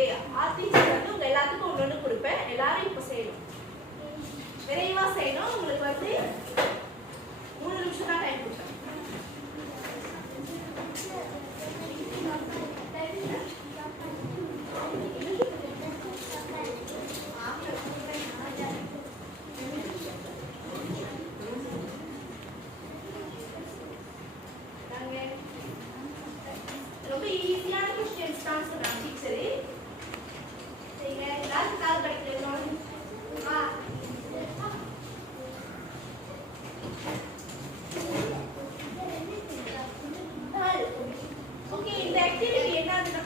Okay art teacher வந்து உங்க எல்லாத்துக்கும் ஒன்று கொடுப்பேன். எல்லாரும் இப்போ செய்யணும், விரைவா செய்யணும். உங்களுக்கு வந்து 3 நிமிஷம் தான் டைம் கொடுப்பேன். ரொம்ப ஈஸியான क्वेश्चंस தான் சொன்னாங்க டீச்சர். சரிங்க, எல்லாரும் கால் படிக்கணும். ஓகே, இந்த ஆக்டிவிட்டி என்னதுன்னா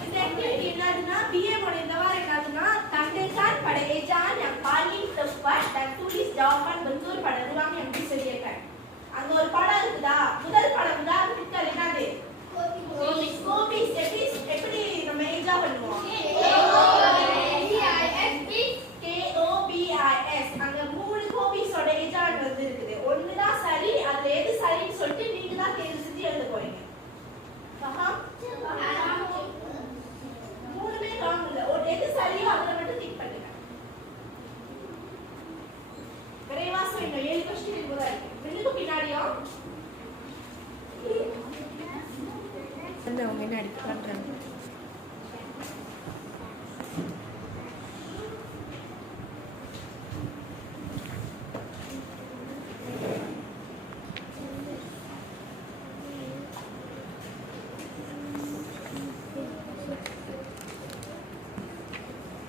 இந்த ஆக்டிவிட்டி என்னதுன்னா BA மோட இந்த வாரம் என்னதுன்னா தந்தைதான் படையேஜான் yang paling tepat dan tulis jawapan betul pada ruang yang disediakan. அங்க ஒரு படம் இருக்குதா? முதல் படம் உதாரணத்துக்கு அது என்னது? கோபிஸ். எப்படி நம்ம ஏஜா பண்ணுவோம்? KOBIS. அங்க 3 கோபிஸோட ஏஜான் வந்து இருக்குது. ஒன்னு தான் சரி, அதுல எது சரின்னு சொல்லிட்டு நீங்க தான் தேர்வு செஞ்சு எழுத போறீங்க. மூணுமே ராங் இல்ல. எது சரியோ அதுல மட்டும் டிக் பண்ணுங்க. விரைவா சொல்லுங்க. 7 क्वेश्चन இருக்குதா? மில்லுக்கு பின்னாடியா? அவங்க என்ன அடிக்க பண்றாங்க?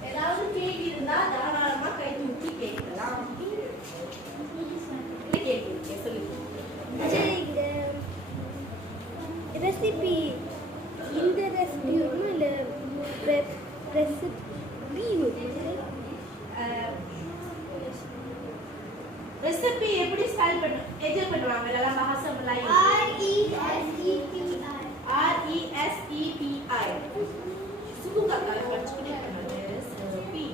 ஏதாவது கேள்வி இருந்தா தாராளமா கை தூக்கி கேட்கலாம். ரெசிபி இந்த ரெசிபி ஒன்றும் இல்லை, ரெசிபி எப்படி ஸ்பெல் பண்ணு எது பண்ணுவாங்க? இதெல்லாம் பாஹாசா மலாய். RESEPI. சுகுகா கலர் படிச்சுக்கிட்டே பண்ணுங்க. ரெசிபி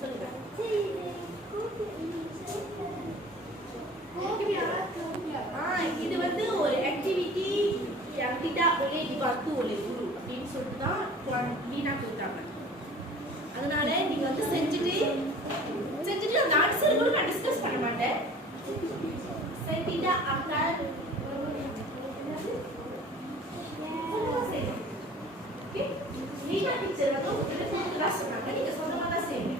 சொல்லுங்க. இது வந்து ஒரு activity yang tidak boleh dibantu oleh guru அப்படின்னு சொல்லிட்டு தான் வீணா கொடுத்தாங்க. அதனால நீங்க வந்து செஞ்சுட்டு அந்த ஆன்சர் கூட நான் டிஸ்கஸ் பண்ண மாட்டேன். saya tidak akan ஓகே, வீணா டீச்சர் வந்து உங்களுக்கு கிளாஸ் சொன்னாங்க, நீங்க சொந்தமா தான் செய்யணும்.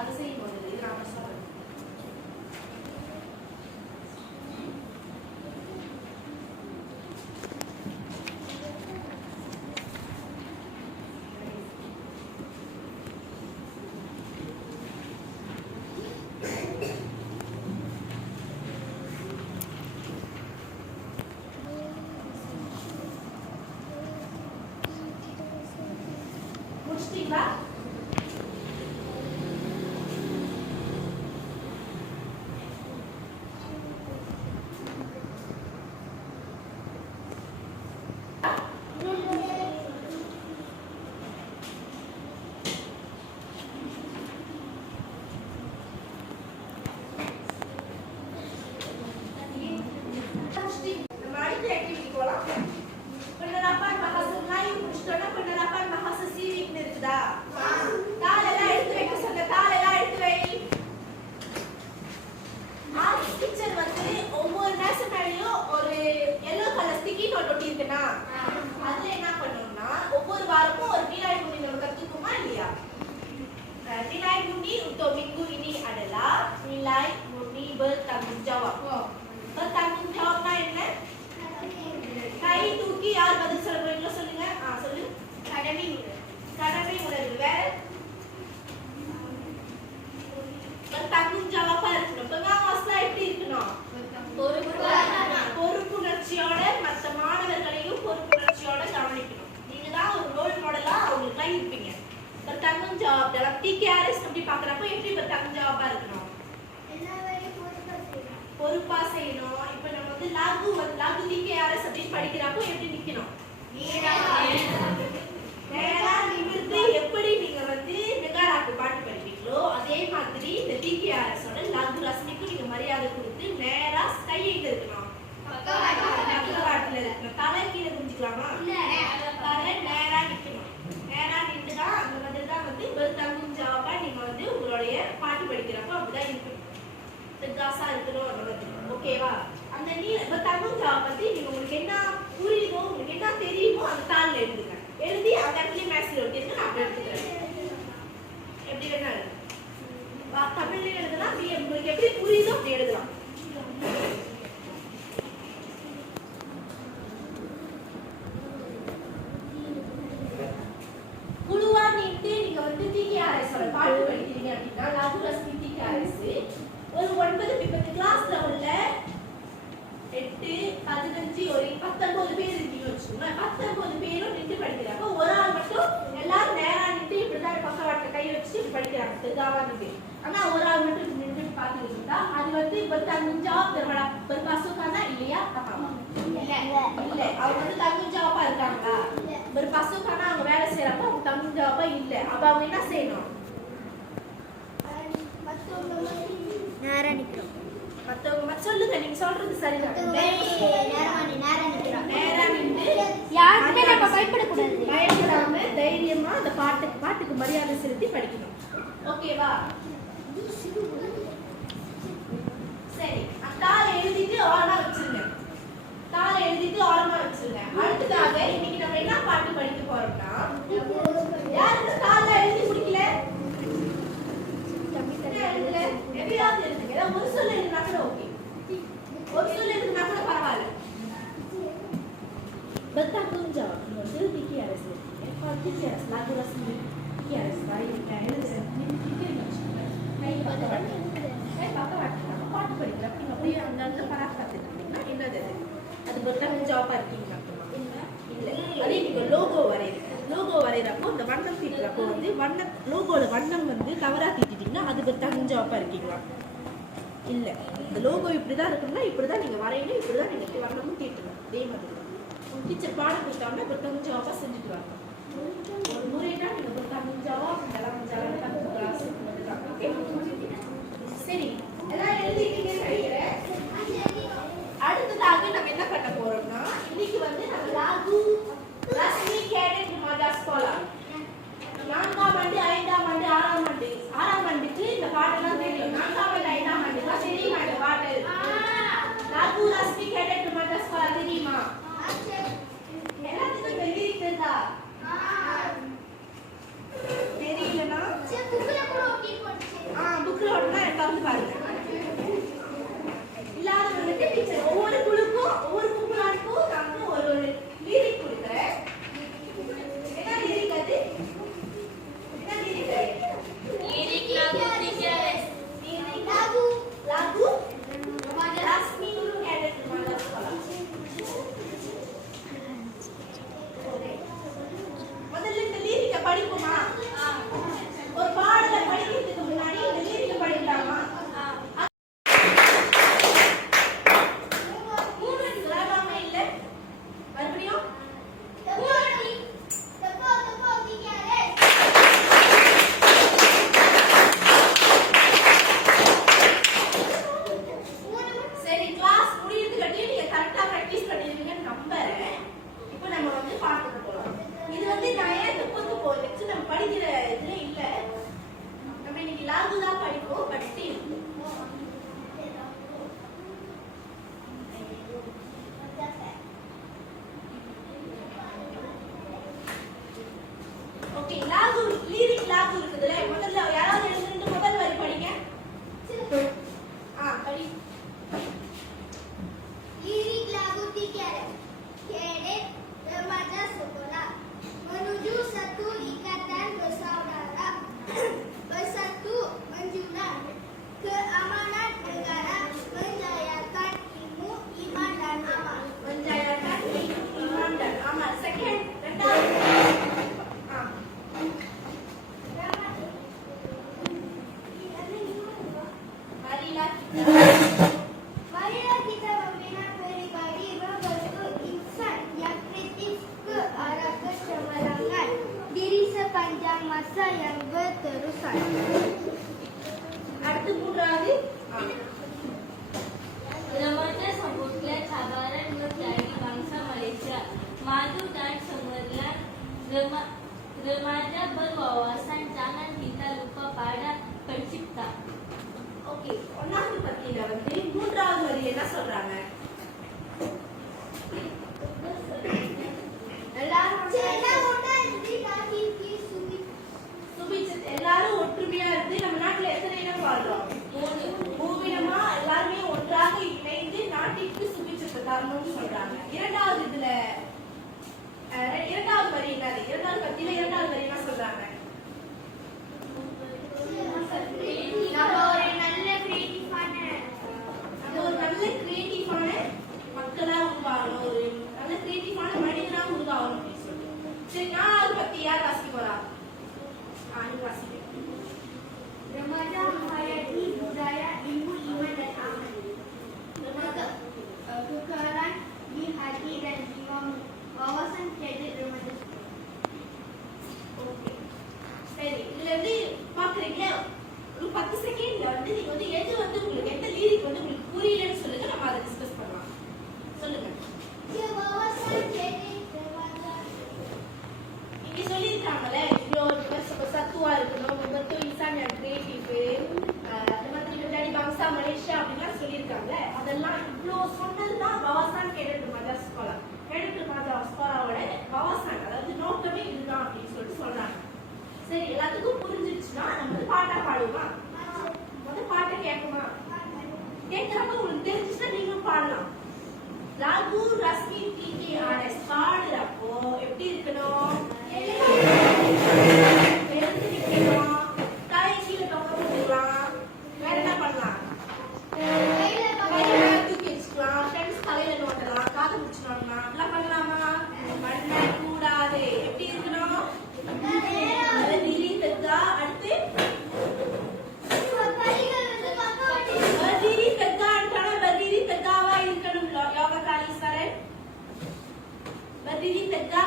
அது செய்யும்போது இது நாம சொல்றோம். முடிச்சிட்டீங்களா? Penerapan bahasa Melayu முடிச்சிட்டோம்னா penerapan bahasa Sirik இருக்குதா? தாளெல்லாம் எடுத்து வைக்க சொன்ன தாளெல்லாம் எடுத்து வை. ஆர்ட் டீச்சர் வந்து ஒவ்வொரு நேஷன் மேலயும் ஒரு yellow கலர் ஸ்டிக்கி நோட் ஒட்டி இருக்குனா அதுல என்ன பண்ணனும்னா ஒவ்வொரு வாரமும் ஒரு nilai muni நம்ம கத்துக்குமா இல்லையா? nilai muni untuk minggu ini adalah nilai muni bertanggung jawab. bertanggung jawabனா என்ன? கை தூக்கி யார் பதில் சொல்ல போறீங்களோ சொல்லுங்க. சொல்லுங்க. கடமை உணர்வு. வேற தங்கும் ஜவாபா இருக்கணும். pengawasan எப்படி இருக்கணும்? பொறுப்புணர்ச்சியோட மற்ற மாணவர்களையும் பொறுப்புணர்ச்சியோட கவனிக்கணும். நீங்க தான் ஒரு ரோல் மாடலா அவங்களுக்குலாம் இருப்பீங்க. bertanggung jawab dalam TKRS அப்படி பார்க்கறப்ப எப்படி bertanggung jawabா இருக்கணும்? பொறுப்பா செய்யணும். இப்போ நம்ம வந்து லாகு TKRS அப்படின்னு படிக்கிறப்போ எப்படி நிக்கணும்? நேரா நிமிர்ந்து எப்படி நீங்க வந்து மெகாராக்கு பாட்டு படிப்பீங்களோ அதே மாதிரி இந்த TKRS ஓட லாகு ரசனைக்கும் நீங்க மரியாதை கொடுத்து நேரா கை எங்க இருக்கணும்? பக்கவாட்டுல இருக்கணும். தலை கீழே குஞ்சிக்கலாமா? தலை நேரா நிக்கணும். நேரா நின்றுதான் அந்த மாதிரி தான் வந்து தங்குஞ்சாவா நீங்க வந்து உங்களுடைய பாட்டு படிக்கிறப்போ அப்படிதான் இருக்கணும். காசா இருக்கணும் அந்த மாதிரி. ஓகேவா? அந்த நீ தங்குஞ்சாவா பத்தி நீங்க உங்களுக்கு என்ன புரியுதோ உங்களுக்கு என்ன தெரியுமோ அந்த தாள்ல எழுதுங்க. எழுதி அந்த இடத்துல மேக்ஸ்ல ஒட்டிருக்கு. நான் அப்படி எடுத்துக்கிறேன். எப்படி வேணா எழுதுங்க. தமிழ்ல எழுதலாம். உங்களுக்கு எப்படி புரியுதோ அப்படி எழுதலாம். குழுவா நின்று நீங்க வந்து TKRS ஓட பாட்டு படிக்கிறீங்க அப்படின்னா லாகு ரசனி TKRS ஒரு 9 இப்ப கிளாஸ் லெவல்ல 8 15 ஒரு 19 பேர் இருக்கீங்கன்னு வச்சுக்கோங்க. 19 பேரும் நின்று படிக்கிறப்ப ஒரு ஆள் மட்டும் எல்லாரும் நேரா நின்று இப்படிதான் பக்கவாட்டுல கை வச்சுட்டு இப்படி படிக்கிறாங்க. தெரியாம இருக்கு. ஆனா ஒரு ஆள் மட்டும் நின்று பாத்துக்கிட்டு இருந்தா அது வந்து தங்குஞ்சாவா பெருமடா ஒரு பசுக்கானா இல்லையா? இல்ல அவங்க வந்து தங்குஞ்சாவா இருக்காங்களா? ஒரு பசுக்கானா அவங்க வேலை செய்யறப்ப அவங்க தங்குஞ்சாவா இல்ல. அப்ப அவங்க என்ன செய்யணும்? நேரா நிக்கிறோம். மத்தவங்க சொல்லுங்க. நீங்க சொல்றது சரிதான். நேரா நின்று யாருமே நம்ம பயப்படக்கூடாது. பயப்படாம தைரியமா அந்த பாட்டுக்கு மரியாதை செலுத்தி படிக்கணும். ஓகேவா? சரி. தாளை எழுதிட்டு ஓரமா வச்சிருங்க. தாளை எழுதிட்டு ஓரமா வச்சிருங்க. அடுத்ததாக இன்னைக்கு நம்ம என்ன பாட்டு படிக்க போறோம்னா யாருக்கு தாளை எழுதி முடிக்கல? எப்படியாவது எழுதுங்க. ஏதாவது ஒரு சொல்ல எழுதினா கூட ஓகே. ஒரு சொல்ல எழுதினா கூட பரவாயில்ல. தங்குஞ்சாவா வந்து TKRS TKRS லாகு ரசனி TKRS பாட்டு படிக்கிறப்ப நீங்க போய் அந்த இடத்துல பராமரிக்கிறீங்கன்னா என்னது அது தங்குஞ்சாவா இருக்கீங்க இல்ல. அதே நீங்க லோகோ வரைகிறப்போ இந்த வண்ணம் தீட்டுறப்போ வந்து லோகோல வண்ணம் வந்து தவறா தீட்டிட்டீங்கன்னா அது தங்குஞ்சாவா இருக்கீங்களா? இல்ல. இந்த லோகோ இப்படிதான் இருக்குன்னா இப்படிதான் நீங்க வரையணும். இப்படிதான் நீங்க வண்ணமும் தீட்டணும். அதே மாதிரி டீச்சர் பாடம் கொடுத்தாங்கன்னா தங்குஞ்சாவா செஞ்சுட்டு வாங்க. ஒரு முறைனா நீங்க தங்குஞ்சாவா கிளாஸ். சரி எல்லாம் எழுதிட்டீங்கன்னு நினைக்கிறேன். அடுத்ததாக நம்ம என்ன பண்ண போறோம்னா இன்னைக்கு வந்து நம்ம லாகு ரசனி கேடட் மதர்ஸ் போலாம். 4ஆம் ஆண்டு 5ஆம் ஆண்டு 6ஆம் ஆண்டு 6ஆம் ஆண்டுக்கு இந்த பாட்டெல்லாம் தெரியும். 4ஆம் ஆண்டு 5ஆம் ஆண்டுக்கு தெரியுமா இந்த பாட்டு? லாகு ரசனி கேடட் மதர்ஸ் போலாம் தெரியுமா? எல்லாத்துக்கும் தெரியுதா? தெரியலனா புக்ல ஒட்டினா ரெண்டாவது பாருங்க. வரியில வந்து மூன்றாவது வரி என்ன சொல்றாங்க? எல்லாரும் ஒற்றுமையா இருந்து நம்ம நாட்டுல எத்தனை இனம் வாழ்றோம்? மூவினமா எல்லாருமே ஒன்றாக இணைந்து நாட்டிற்கு சுபிட்சத்தை தரணும்னு சொல்றாங்க. இரண்டாவது வரி என்னது? இரண்டாவது பத்தியில இரண்டாவது வரி என்ன சொல்றாங்க? நம்ம ஒரு நல்ல கிரியேட்டிவான மக்களா உருவாகணும், ஒரு நல்ல கிரியேட்டிவான மனிதனா உருவாகணும் அப்படின்னு சொல்லிட்டு. சரி, நாலாவது பத்தி யார் வாசிக்க போறா? நீங்க வாசிக்க. Remaja menghayati budaya, ilmu, iman dan amal. Remaja kekerasan di hati dan jiwamu. Wawasan kredit remaja. Okay, சரி. இதுல இருந்து பாக்குறீங்க, ஒரு 10 செகண்ட்ல வந்து நீங்க வந்து எது வந்து உங்களுக்கு எந்த லிரிக் வந்து உங்களுக்கு புரியலன்னு சொல்லுங்க, நம்ம அதை டிஸ்கஸ் பண்ணலாம். சொல்லுங்க. இங்க சொல்லியிருக்காங்கல்ல, இவ்வளோ சத்துவா இருக்கணும், விபத்து இன்சான் கிரியேட்டிவ், அந்த மாதிரி முன்னாடி பங்சா மலேசியா அப்படின்லாம் சொல்லியிருக்காங்க. அதெல்லாம் இவ்வளோ சொன்னதுதான் பவாசான் கேடட் மதர் ஸ்கோலா. கேடட் மதர் ஸ்கோலாவோட பவாசான், அதாவது நோக்கமே இதுதான் அப்படின்னு சொல்லிட்டு சொல்றாங்க. சரி, எல்லாத்துக்கும் புரிஞ்சிருச்சுன்னா நம்ம வந்து பாட்டா பாடுவோமா? முதல் பாட்டை கேட்குமா? கேட்கறப்ப உங்களுக்கு தெரிஞ்சுச்சுன்னா நீங்களும் பாடலாம். ராகு ரஸ்மி டிடி ஆர்எஸ் பாடுறப்போ எப்படி இருக்கணும்? எழுந்து நிற்கணும், தலை கீழே தொங்க போட்டுக்கலாம். வேற என்ன பண்ணலாம்? தூக்கி வச்சுக்கலாம், ஃப்ரெண்ட்ஸ் தலையில நோட்டலாம், காது முடிச்சு நோட்டலாம். அதெல்லாம் பண்ணலாமா? பண்ணக்கூடாது. எப்படி இருக்கணும்? அடுத்து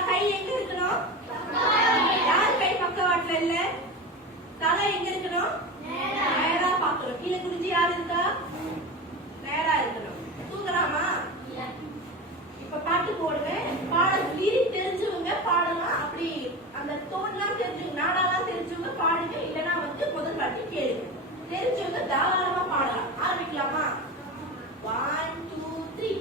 கை எங்க இருக்கணும்? யார் கை பக்கவாட்டுல இல்ல? தலை எங்க இருக்கணும்? நேரா பாக்கணும். கீழே குனிஞ்சு யாரு இருக்கா? நேரா இருக்கணும். தூங்கலாமா? இப்ப பாட்டு போடுவேன், லிரிக் தெரிஞ்சவங்க பாடலாம். அப்படி அந்த டோன்லாம் தெரிஞ்சவங்க, நாடாலாம் தெரிஞ்சவங்க பாடுங்க. இல்லைன்னா வந்து முதல் பாட்டு கேளுங்க. தெரிஞ்சவங்க தாராளமா பாடலாம். ஆரம்பிக்கலாமா? 1 2 3.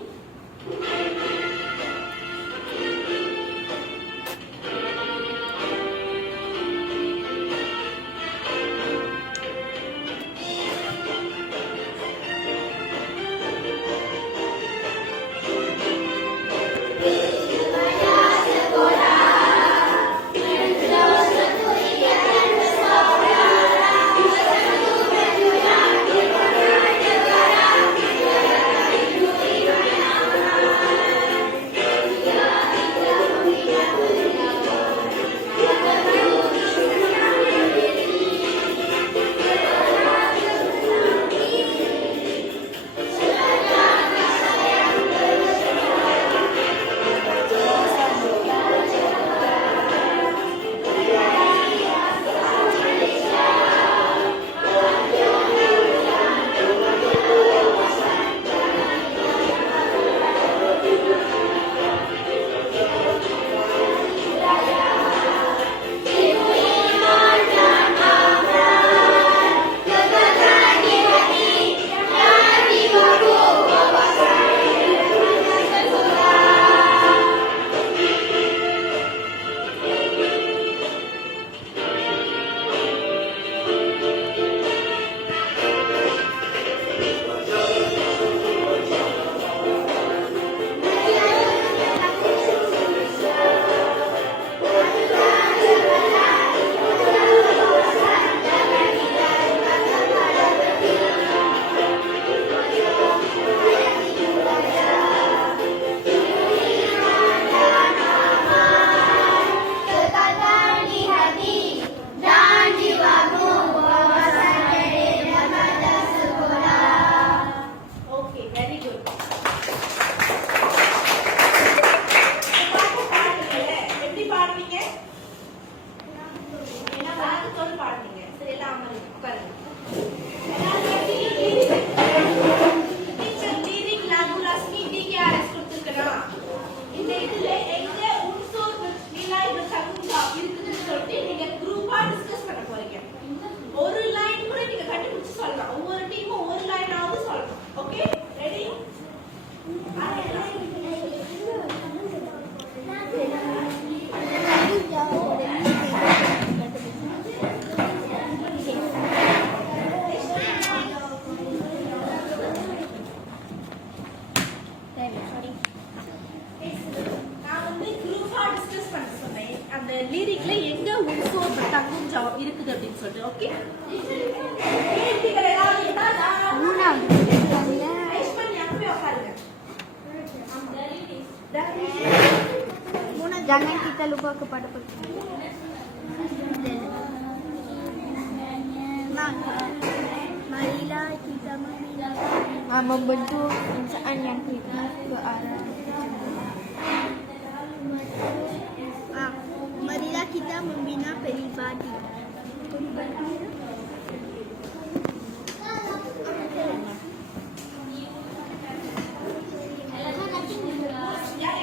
அந்த லிரிக்ல எங்க உன்சோ தங்கும் ஜாப் இருக்குது அப்படின்னு சொல்லிட்டு. ஓகே, கேள்விகள் ஏதாவது இருந்தா ரைஸ் பண்ணி அங்கே உட்காருங்க. Jangan kita lupa kepada marilah kita membentuk insan yang kreatif ke arah marilah kita membina pribadi.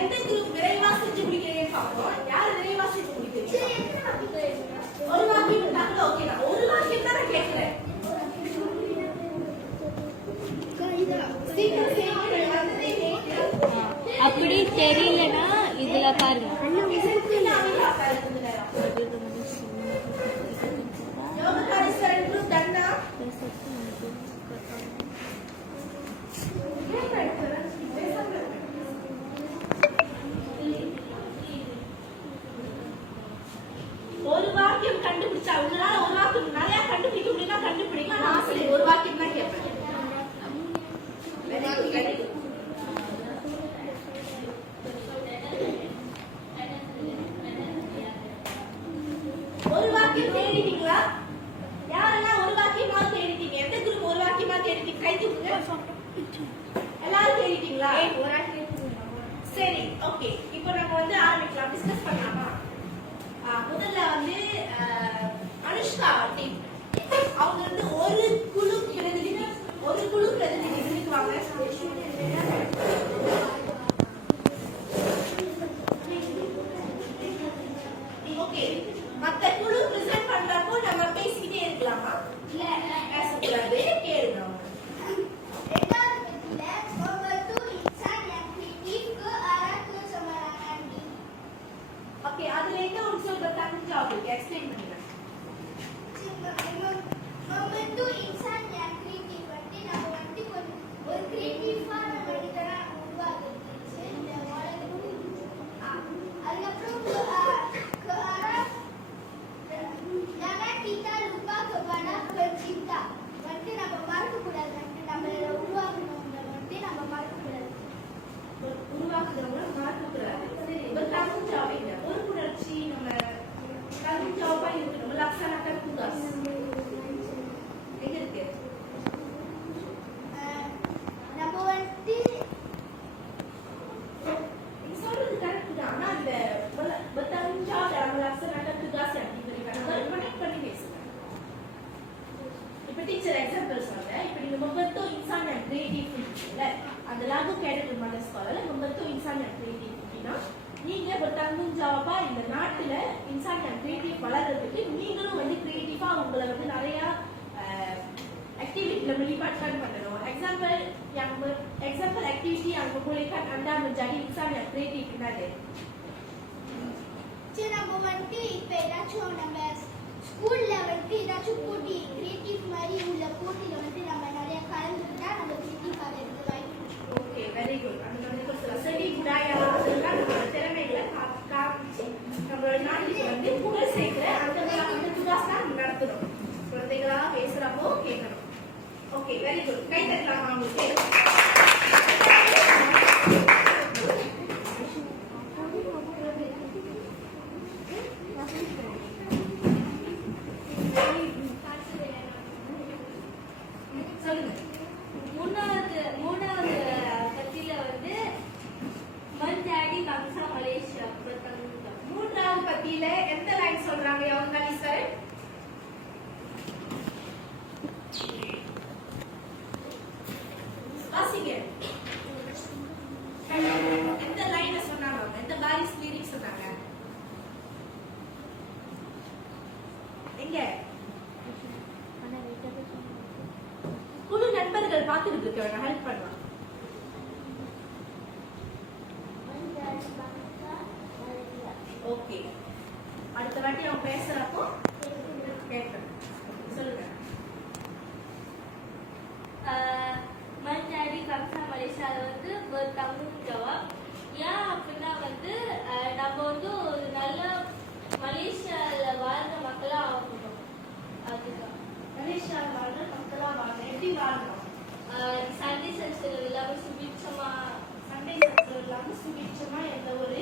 எந்த குரூப் விரைவா செஞ்சு முடிக்கிறீங்கன்னு பார்ப்போம். யார் விரைவா செஞ்சு முடிக்கிறீங்க? ஒரு வாக்கியம் இருந்தாலும் ஓகே தான். ஒரு வாக்கியம் தான் நான் கேட்கிறேன். அப்படி தெரியலனா இதுல பாருங்க. ஒரு வாக்கியம் கண்டுபிடிச்சா உங்களால ஒரு வாக்கியம் நிறைய கண்டுபிடிக்க முடியும்னா கண்டுபிடிங்க. நான் ஆசிரியர் ஒரு வாக்கியம் தான் கேட்பேன். ஒரு வாக்கியம் தேடிட்டீங்களா? யாரெல்லாம் ஒரு வாக்கியமா தேடிட்டீங்க? எந்த குரூப் ஒரு வாக்கியமா தேடிட்டீங்க? கை தூக்குங்க. எல்லாரும் தேடிட்டீங்களா? சரி, ஓகே. இப்போ நம்ம வந்து ஆரம்பிக்கலாம். டிஸ்கஸ் பண்ணலாமா? முதல்ல வந்து அனுஷ்கா டீம் அவங்க வந்து ஒரு குழு பிரதிநிதி இதுக்கு வாங்க. ஓகே, மத்த குழு பிரசன்ட் பண்றப்போ நம்ம பேசிக்கிட்டே இருக்கலாமா? இல்ல பேசக்கூடாது, கேளுங்க. ஓகே, அதுல என்ன ஒரு சொல் தரணும் உங்களுக்கு எக்ஸ்பிளைன் பண்ணுங்க. membentuk insan yang kreatif berarti நம்ம வந்து ஒரு கிரியேட்டிவா நம்ம எடுக்கறா உருவாக்குது. இந்த அதுக்கப்புறம் ke arah jangan kita lupa kepada pencipta. berarti நம்ம மறக்க கூடாது. நம்ம உருவாக்கணும் வந்து நம்ம மறக்க கூடாது. உருவாக்குறவங்க மறக்க கூடாது. சரி, ஒரு தங்கும் ஜாபிங்க ஒரு புணர்ச்சி நம்ம தங்கும் ஜாபா இருக்கணும். லக்ஷணாக்கர் துகாஸ் எங்க இருக்கு? நம்ம வந்து நீங்க சொல்றது கரெக்ட் தான். ஆனா அந்த தங்கும் ஜாப் நம்ம லக்ஷணாக்கர் துகாஸ் அப்படின்னு கனெக்ட் பண்ணி பேசுங்க. இப்ப டீச்சர் எக்ஸாம்பிள் சொல்றேன். இப்ப நீங்க membentuk insan yang kreatif இல்ல, அந்த லாகு கேடட் மதர் ஸ்காலர்ல membentuk insan yang kreatif அப்படின்னா நீங்க bertanggung ஜாபா இந்த நாட்டுல இன்சான் yang kreatif வளர்றதுக்கு நீங்களும் வந்து கிரியேட்டிவா உங்களை வந்து நிறைய aktiviti melibatkan பண்ணணும். example activity yang membolehkan anda menjadi insan yang kreatif என்னது? சரி, நம்ம வந்து இப்ப ஏதாச்சும் நம்ம ஸ்கூல்ல வந்து ஏதாச்சும் போட்டி கிரியேட்டிவ் மாதிரி உள்ள போட்டியில வந்து நம்ம நிறைய கலந்துக்கிட்டா நம்ம கிரியேட்டிவ் ஆகிறது வாய்ப்பு. Okay, very good. அந்த மாதிரி சரி budaya அதெல்லாம் நம்ம திறமைகளை காமிச்சு நம்மளோட நாட்டுக்கு வந்து புகழ் சேர்க்கிற அந்த துகாஸ் தான் நடத்தணும். குழந்தைகளா பேசுறப்போ கேட்கணும். Okay, very good. கை தட்டலாமா உங்களுக்கு? சொல்லுங்க. மூணாவது பத்தியில வந்து மஞ்சாடி கம்சா மலேசியா மூன்றாவது பத்தியில எந்த லைன் சொல்றாங்க? அவங்க சார் வாசிங்க. எந்த லைன் சொன்னாங்க? எந்த பாரிஸ் லிரிக்ஸ் சொன்னாங்க? எங்க குழு நண்பர்கள் பார்த்துட்டு இருக்காங்க, ஹெல்ப் பண்ணலாம். ஓகே, அடுத்த வாட்டி அவங்க பேசுறப்போ கேட்கணும். சொல்லுங்க. மஞ்சாடி கம்சா மலேசியால வந்து bertanggung jawab. ஏன் அப்படின்னா வந்து நம்ம வந்து ஒரு நல்ல மலேசியால வாழ்ந்த மக்களா ஆகணும். அதுதான் மலேசியாவில் வாழ்ற மக்களா வாழணும். எப்படி வாழணும்? சண்டை சச்சரவு இல்லாம சுபிட்சமா, சண்டை சச்சரவு இல்லாம சுபிட்சமா எந்த ஒரு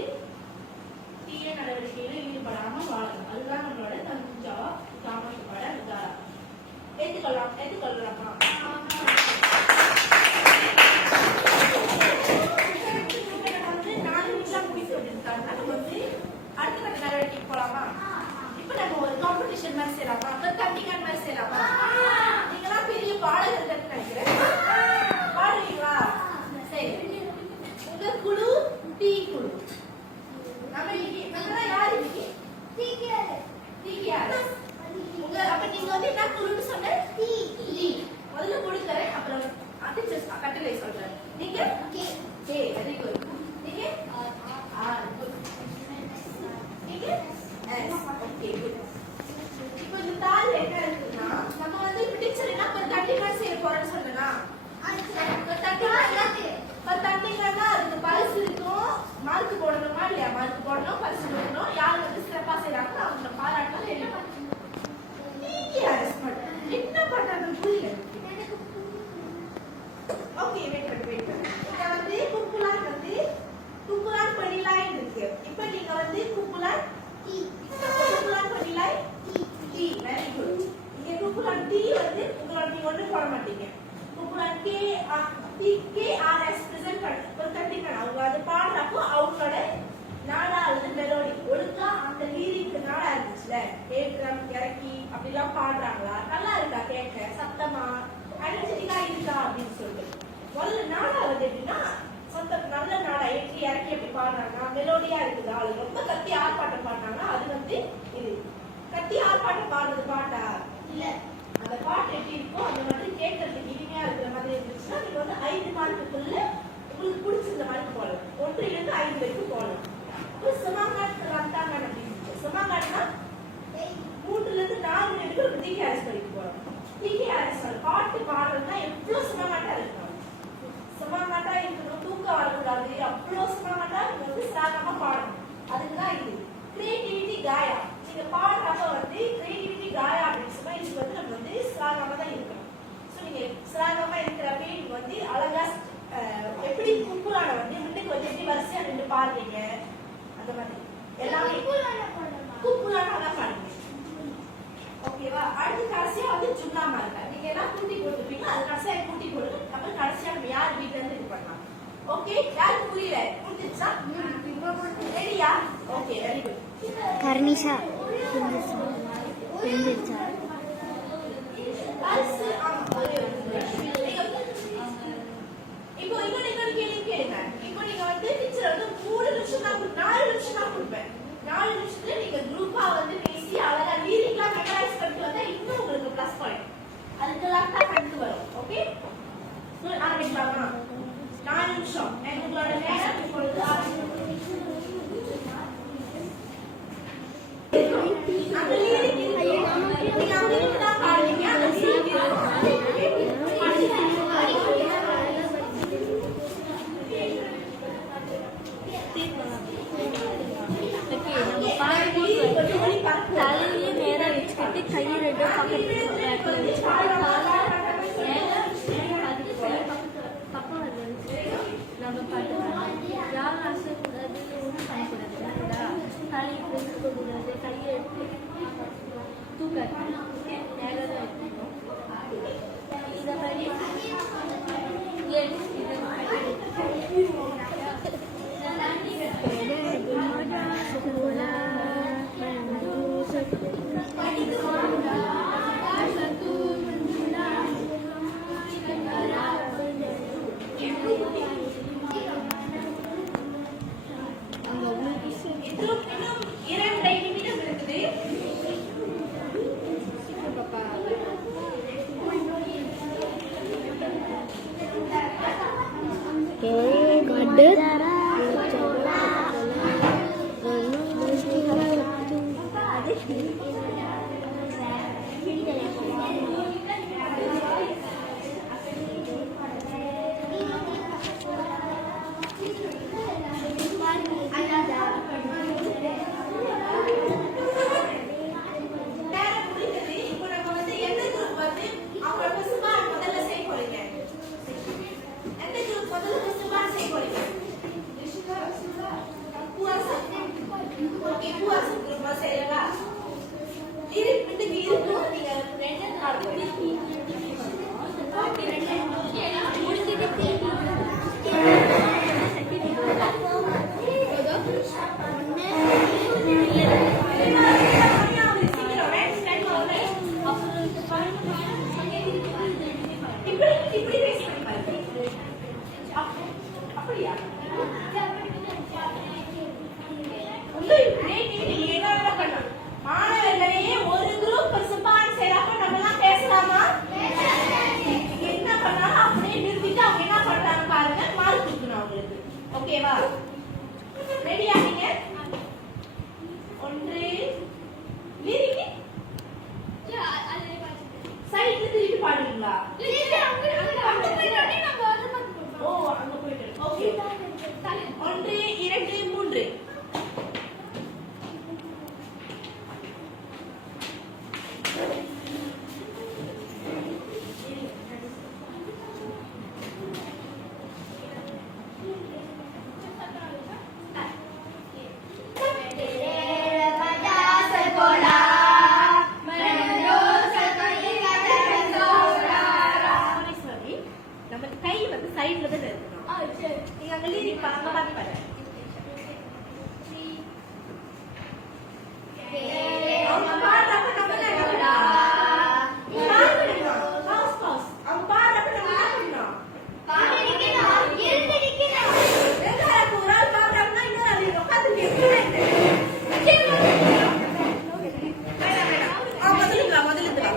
தீய நடவடிக்கையில ஈடுபடாம வாழணும். அதுதான் நம்மளோட தஞ்சாவா காமத்தோட உதாரணம். ஏத்துக்கொள்ளலாமா? அடுத்த கட்ட நடவடிக்கைக்கு போலாமா? இப்ப நம்ம ஒரு காம்படிஷன் மாதிரி செய்யலாமா? தட்டிக்கான் மாதிரி செய்யலாமா? நீங்களாம் பெரிய பாடகர்கள் நினைக்கிறேன். பாடுவீங்களா? சரி. உங்க குழு டீ குழு. நம்ம யாரு இன்னைக்கு? டிகேஆர். அப்ப நீங்க வந்து என்ன குழுன்னு சொன்ன? டீ. முதல்ல கொடுக்கறேன், அப்புறம் டீச்சர்ஸ் கட்டளை சொல்றேன். நீங்க கே. Very good. நீங்க ஆர். குட். நீங்க எஸ். Okay good. இப்போ இந்த தாள் என்ன இருக்குன்னா, நம்ம வந்து டீச்சர் என்ன ஒரு தட்டிக்கான் செய்ய போறோம்னு சொன்னா, தட்டிக்கான்னா அதுக்கு பரிசு இருக்கும். மார்க் போடணுமா இல்லையா? மார்க் போடணும், பரிசு கொடுக்கணும். யார் வந்து சிறப்பா செய்யறாங்களோ அவங்க பாராட்டணும். என்ன என்ன பண்றது புரியல. ஓகே வெயிட் பண்ணு. இங்க வந்து குப்புலான் படிலாய் இருக்கு. இப்போ நீங்க வந்து குப்புலான் படிலாய் டீ. Very good. இங்க குப்புலான் டீ வந்து உங்களோட நீங்க ஒண்ணு போட மாட்டீங்க. குப்புலான் KRS பிரசன்ட் பண்ண ஒரு கண்டிப்பாக அவங்க அது பாடுறப்போ அவங்களோட நாடா அல்லது மெலோடி ஒழுங்கா அந்த லீரிக்கு நாடா இருந்துச்சுல, ஏற்றம் இறக்கி அப்படிலாம் பாடுறாங்களா, நல்லா இருக்கா கேட்க, சத்தமா எனர்ஜெட்டிக்கா இருக்கா அப்படின்னு சொல்லிட்டு முதல்ல நாடா வந்து எப்படின்னா சொந்த நல்ல நாடா ஏற்றி இறக்கி எப்படி பாடுறாங்க, மெலோடியா இருக்குதா, அது ரொம்ப கத்தி ஆர்ப்பாட்டம் பாடுறாங்கன்னா அது வந்து இது கத்தி ஆர்ப்பாட்டம் பாடுறது பாட்டா இல்ல. அந்த பாட்டு எப்படி இருக்கோ அந்த மாதிரி கேட்கறதுக்கு இனிமையா இருக்கிற மாதிரி இருந்துச்சுன்னா நீங்க வந்து 5 மார்க்குக்குள்ள உங்களுக்கு பிடிச்சிருந்த மாதிரி போடலாம். 1 இருந்து 5 வரைக்கும் போடலாம். சுமாங்காட் ரத்தாங்காட் அப்படின்னு சுமாங்காட்னா 3 இருந்து 4 வரைக்கும் டிகேஆர்எஸ் படிக்க போறோம். டிகேஆர்எஸ் பாட்டு பாடுறதுனா எவ்வளவு சுமாங்காட்டா இருக்கும், சுமாங்காட்டா இருக்கணும், தூக்கம் வரக்கூடாது, அவ்வளவு சுமாங்காட்டா நீங்க வந்து சாகமா பாடணும். அதுக்குதான் இது கிரியேட்டிவிட்டி காயா. நீங்க பாடுறப்ப வந்து கிரியேட்டிவிட்டி காயா அப்படின்னு சொன்னா இதுக்கு வந்து நம்ம வந்து சாகமா தான் இருக்கணும். ஸோ நீங்க சாகமா இருக்கிறப்ப நீங்க வந்து அழகா எப்படி குப்புலான வந்து முன்னுக்கு வந்து எப்படி வரிசையா நின்று பாடுறீங்க அந்த மாதிரி எல்லாமே குப்புலான தான் பாடுங்க. ஓகேவா? அடுத்து கடைசியா வந்து ஜும்லாமா இருக்கா. நீங்க எல்லாம் கூட்டி போட்டுப்பீங்க, அது கடைசியா கூட்டி போடுங்க. அப்புறம் கடைசியா நம்ம யார் வீட்டுல இருந்து இது பண்ணலாம். ஓகே, யாருக்கு புரியல? புரிஞ்சிருச்சா? ரெடியா? Okay very good. கர்னிஷா இப்போ இன்னொரு கேள்வி கேளுங்க. இப்போ நீங்க வந்து டீச்சர் வந்து 3 நிமிஷம் தான் 4 நிமிஷம் தான் கொடுப்பேன். 4 நிமிஷத்துல நீங்க குரூப்பா வந்து பேசி அழகா லீரிக்கா மெமரைஸ் பண்ணிட்டு வந்தா இன்னும் உங்களுக்கு பிளஸ் பாயிண்ட். அதுக்கு லாட்டா கண்டு வரும். ஓகே, ஆரம்பிக்கலாமா? 4 நிமிஷம் உங்களோட நேரம் இப்பொழுது ஆரம்பிக்கும். அந்த லீரிக் நீங்க அப்படியே தான் பாடுவீங்க. அந்த லீரிக் தலையிலே நேரம் வச்சுக்கிட்டு கையை ரெண்டும் பக்கத்துல பக்கம் நம்ம பாட்டு யாரும் அசைக்கூடாது, ஒன்றும் பண்ணக்கூடாது. தலையை கொடுக்கூடாது, கையை எடுத்து தூக்காது, நேரம் வைக்கணும். இதை பண்ணி அப்படியா? உங்களுக்கு creativity என்ன வேணா பண்ணலாம். மாணவர்களே ஒரு குரூப் சிம்பான் செய்யறப்ப நம்ம எல்லாம் பேசலாமா? என்ன பண்ணாலும் அப்படியே நிறுத்திட்டு அவங்க என்ன பண்றாங்க பாருங்க, மார்க் கொடுக்கணும் அவங்களுக்கு. ஓகேவா? ரெடியா நீங்க? ஒன்று லிரிக் சைடுல திருப்பி பாடுவீங்களா? ஓ அங்க போயிட்டு. ஓகே. 1 2 3 நம்ம கை வந்து சைடுல தான் இருக்கணும். நீங்க அங்க லிரிக் பாருங்க பாருங்க. அவங்க பாடுறப்ப நம்ம என்ன பண்ணணும்? பாஸ். அவங்க பாடுறப்ப நம்ம என்ன பண்ணணும்? எங்க ஒரு ஆள் பாடுறாங்கன்னா இன்னொரு ஆள் உட்கார்ந்து கேட்கணும். முதல்ல இருந்து வா.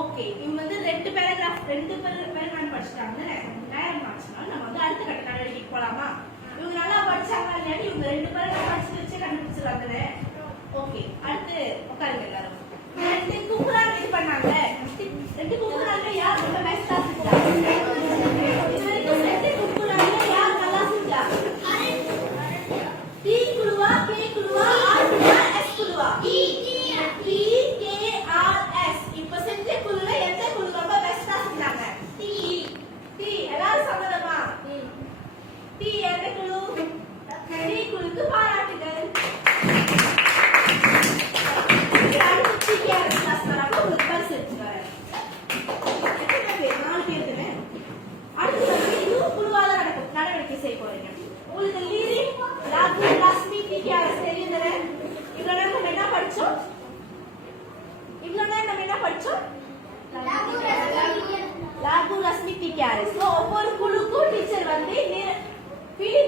ஓகே இவங்க வந்து ரெண்டு பேராகிராஃப் படிச்சிட்டாங்க. நேரம் ஆச்சுனா நம்ம வந்து அடுத்த கட்ட நடவடிக்கைக்கு போலாமா? இவங்க நல்லா படிச்சாங்க இல்லையா? இவங்க ரெண்டு பேராகிராஃப் படிச்சு வச்சு கண்டுபிடிச்சிருவாங்க. ஓகே அடுத்து உட்காருங்க எல்லாரும். ரெண்டு குக்குரா இது பண்ணாங்க. ரெண்டு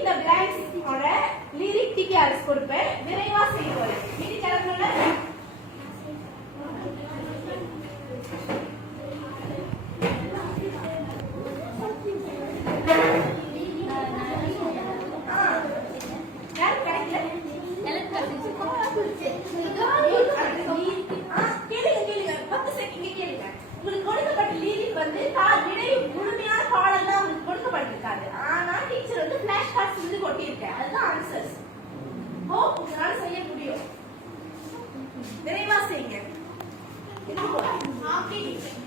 இந்த blanks ஓட lyric TKRS கொடுப்பேன். விரைவா செய்ய போறேன். இது கிளம்புங்க. யார் கிடைக்கல? கேளுங்க 10 செகண்ட் கேளுங்க. உங்களுக்கு கொடுக்கப்பட்ட லிரிக் வந்து விடை முழுமையான பாடல் தான் உங்களுக்கு கொடுக்கப்பட்டிருக்காது. ஆனா டீச்சர் வந்து ஃபிளாஷ் கார்ட்ஸ் வந்து கொட்டியிருக்கேன். அதுதான் ஆன்சர்ஸ். ஹோப் உங்களால செய்ய முடியும். விரைவா செய்யுங்க. இது போலாம். ஆக்கே டீச்சர்.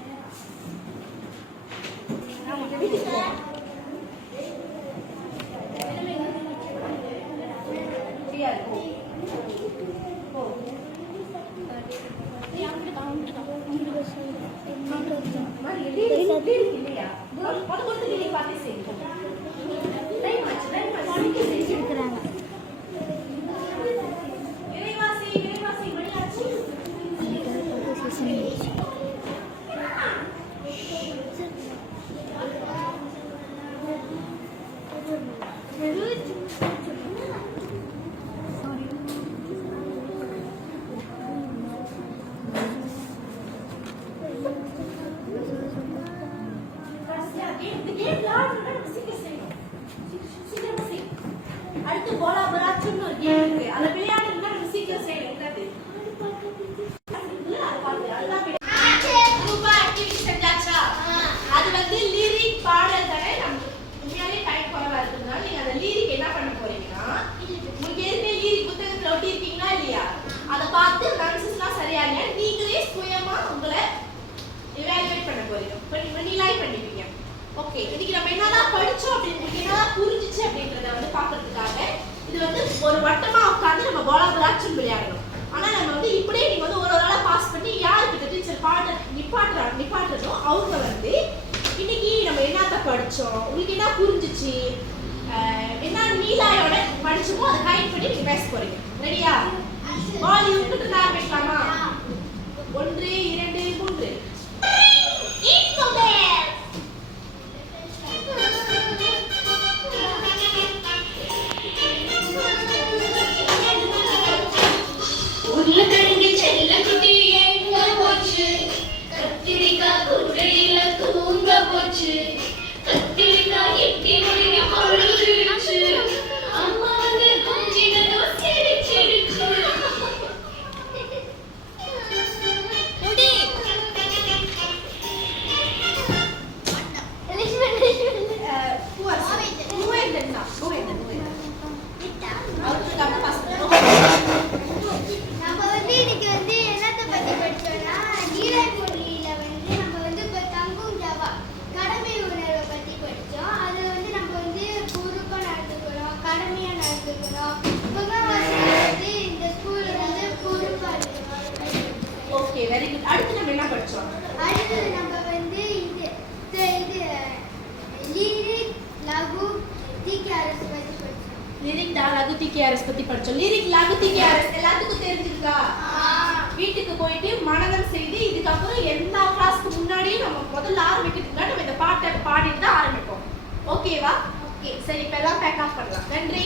அடுத்து போலா பராச்சுன்னு ஒரு கேம் இருக்கு. அத விளையாடுனா நம்ம சீக்கிரம் செய்யணும். என்னது? அது வந்து லிரிக் பாடல் தானே. நம்ம உண்மையாலே டைம் குறைவா இருக்குதுனால நீங்க அந்த லிரிக் என்ன பண்ண போறீங்கன்னா, உங்களுக்கு ஏற்கனவே லிரிக் புத்தகத்துல ஒட்டி இருக்கீங்களா இல்லையா, அதை பார்த்து ஆன்சர்ஸ்லாம் சரியா இல்லையா நீங்களே சுயமா உங்களை எவாலுவேட் பண்ண போறீங்க. ரிலைவ் பண்ணிப்பீங்க. ஓகே, இன்னைக்கு நம்ம என்னதான் படிச்சோம் அப்படின்னு உங்களுக்கு என்னதான் புரிஞ்சிச்சு அப்படின்றத வந்து பாக்குறதுக்காக இது வந்து ஒரு வட்டமா உட்காந்து நம்ம போலா பராச்சுன்னு விளையாடணும். ஆனா நம்ம வந்து இப்படியே நீங்க வந்து ஒரு ஆளா பாஸ் பண்ணி யாருக்கு டீச்சர் பாட நிப்பாட்டுறதோ அவங்க வந்து இன்னைக்கு நம்ம என்னத்த படிச்சோம், உங்களுக்கு என்ன புரிஞ்சிச்சு, என்ன நீலாயோட படிச்சோமோ அதை கைட் பண்ணி நீங்க பேச போறீங்க. ரெடியா? பால் விட்டுட்டு நான் பேசலாமா? 1 2 3 வெரி குட். அடுத்து நம்ம என்ன படிச்சோம்? அடுத்து நம்ம வந்து லிரிக் லகு டிகேஆர்எஸ் பத்தி படிச்சோம். லிரிக் லகு டிகேஆர்எஸ் பத்தி படிச்சோம். லிரிக் லகு டிகேஆர்எஸ் எல்லாத்துக்கும் தெரிஞ்சிருக்கா? வீட்டுக்கு போயிட்டு மனனம் செய்து இதுக்கப்புறம் எல்லா கிளாஸ்க்கு முன்னாடியே நம்ம முதல்ல ஆரம்பிக்கிறதுக்கு முன்னாடி நம்ம இந்த பாட்டை பாடிட்டு தான் ஆரம்பிப்போம். ஓகேவா? ஓகே, சரி, இப்ப எல்லாம் பேக் ஆஃப் பண்ணலாம். நன்றி.